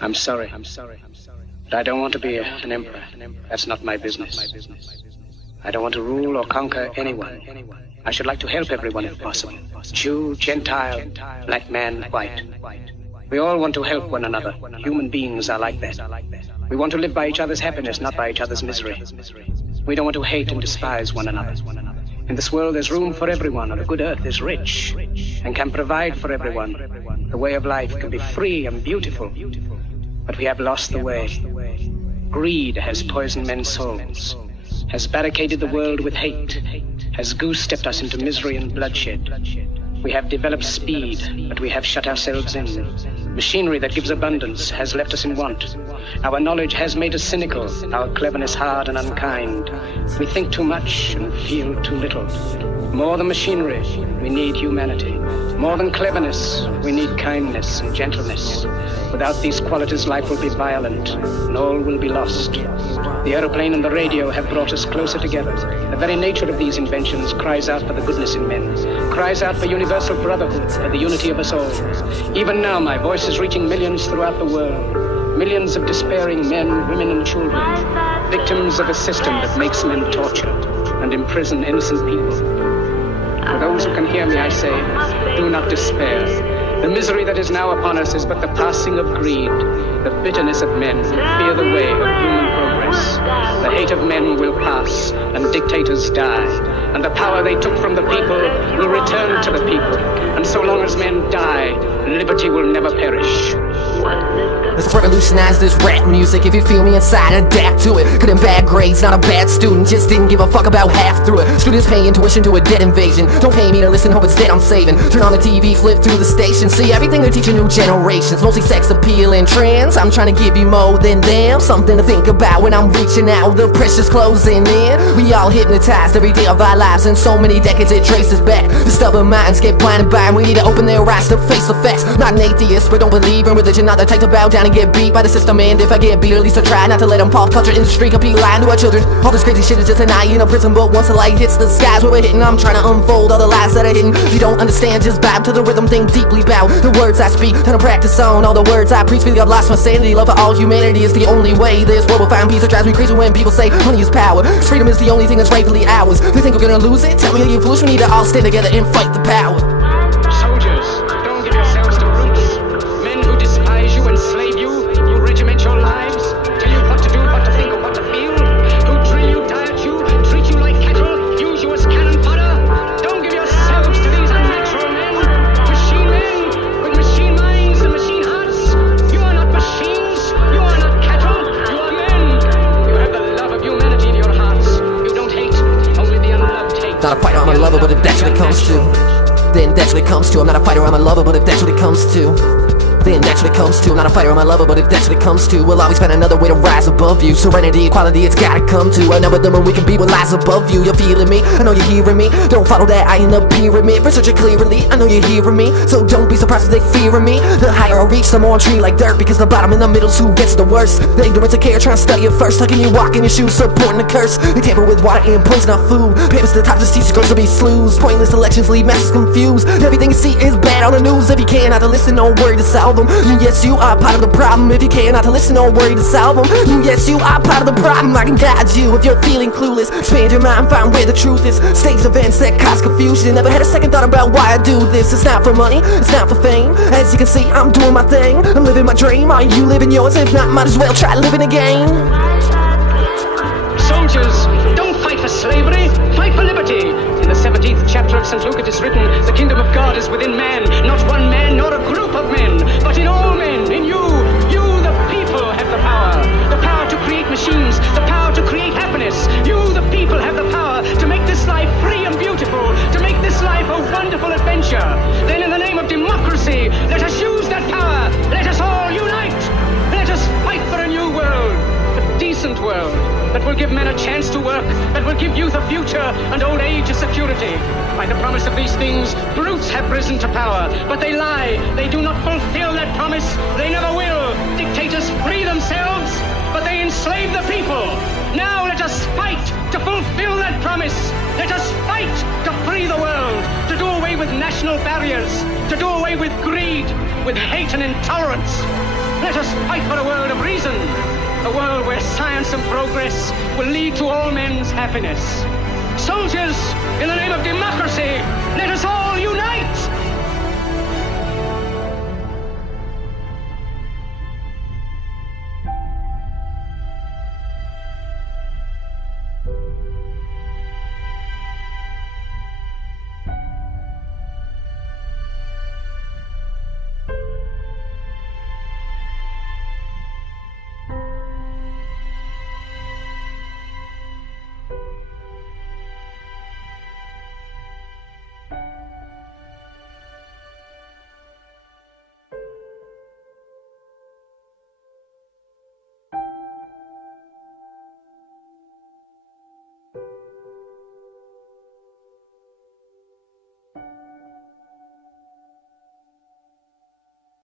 I'm sorry. But I don't want to be an emperor. That's not my business. I don't want to rule or conquer anyone. I should like to help everyone if possible. Jew, Gentile, black man, white. We all want to help one another. Human beings are like that. We want to live by each other's happiness, not by each other's misery. We don't want to hate and despise one another. In this world there's room for everyone, and the good earth is rich and can provide for everyone. The way of life can be free and beautiful, but we have lost the way. Greed has poisoned men's souls, has barricaded the world with hate, has goose-stepped us into misery and bloodshed. We have developed speed, but we have shut ourselves in. Machinery that gives abundance has left us in want. Our knowledge has made us cynical, our cleverness hard and unkind. We think too much and feel too little. More than machinery, we need humanity. More than cleverness, we need kindness and gentleness. Without these qualities, life will be violent, and all will be lost. The aeroplane and the radio have brought us closer together. The very nature of these inventions cries out for the goodness in men, cries out for universal brotherhood, for the unity of us all. Even now, my voice is reaching millions throughout the world. Millions of despairing men, women, and children, victims of a system that makes men torture and imprison innocent people. For those who can hear me, I say, do not despair. The misery that is now upon us is but the passing of greed, the bitterness of men who fear the way of human progress. The hate of men will pass, and dictators die, and the power they took from the people will return to the people. And so long as men die, liberty will never perish. Let's revolutionize this rap music. If you feel me inside, adapt to it. Good and bad grades, not a bad student, just didn't give a fuck about half through it. Students paying tuition to a debt invasion. Don't pay me to listen, hope it's dead I'm saving. Turn on the TV, flip through the station, see everything they're teaching new generations. Mostly sex appeal and trends. I'm trying to give you more than them. Something to think about when I'm reaching out. The pressure's closing in. We all hypnotized every day of our lives, and so many decades it traces back. The stubborn minds get blinded by, and we need to open their eyes to face the facts. Not an atheist, but don't believe in religion. Not the type to bow down and get beat by the system, and if I get beat, at least I try not to let them pop culture industry compete, lying to our children. All this crazy shit is just an eye in a prison, but once the light hits the skies where we're hitting, I'm trying to unfold all the lies that are hidden. If you don't understand, just vibe to the rhythm, think deeply about the words I speak, turn to practice on all the words I preach. Feel I've lost my sanity, love for all humanity is the only way this world will find peace. It drives me crazy when people say money is power, 'cause freedom is the only thing that's rightfully ours. They think we're gonna lose it? Tell me, are you foolish? We need to all stand together and fight the power. Soldiers, don't give yourselves to brutes. Men who despise you, enslave you, who regiment your lives, tell you what to do, what to think, or what to feel, who drill you, diet you, treat you like cattle, use you as cannon fodder. Don't give yourselves to these unnatural men, machine men with machine minds and machine hearts. You are not machines, you are not cattle, you are men. You have the love of humanity in your hearts. You don't hate, only the unloved hate. Not a fighter, I'm a lover, but if that's what it comes to, then that's what it comes to. I'm not a fighter, I'm a lover, but if that's what it comes to, then that's what it comes to. I'm not a fighter, I'm a lover, but if that's what it comes to, we'll always find another way to rise above you. Serenity, equality, it's gotta come to another than we can be what lies above you. You're feeling me, I know you're hearing me. Don't follow that eye in the pyramid, research it clearly, I know you're hearing me. So don't be surprised if they fearing me. The higher I reach, the more I'm treated like dirt, because the bottom and the middle's who gets the worst. The ignorance of care, trying to study it first. How can you walk in your shoes, supporting the curse? They tamper with water and poison our food. Papers to the top just teach girls to be slews. Pointless elections leave masses confused. Everything you see is bad on the news. If you cannot to listen, don't worry to solve them. Yes, you are part of the problem. If you cannot to listen, don't worry to solve them. Yes, you are part of the problem. I can guide you if you're feeling clueless. Expand your mind, find where the truth is. Stage events that cause confusion. Never had a second thought about why I do this. It's not for money, it's not for fame. As you can see, I'm doing my thing. I'm living my dream. Are you living yours? If not, might as well try living again. Soldiers, don't fight for slavery, fight for liberty. In the 17th chapter of St. Luke it is written, the kingdom of God is within man, not one man nor a group of men, but in all men, in you. You, the people, have the power to create machines, the power to create happiness. You, the people, have the power to make this life free and beautiful, to make this life a wonderful adventure. Then in the name of democracy, let us use that power. Let us all unite. Let us fight for a new world, a decent world, that will give men a chance to work, that will give youth a future and old age a security. By the promise of these things, brutes have risen to power, but they lie. They do not fulfill that promise. They never will. Dictators free themselves, but they enslave the people. Now let us fight to fulfill that promise. Let us fight to free the world, to do away with national barriers, to do away with greed, with hate and intolerance. Let us fight for a world of reason, a world where science and progress will lead to all men's happiness. Soldiers, in the name of democracy, let us all unite!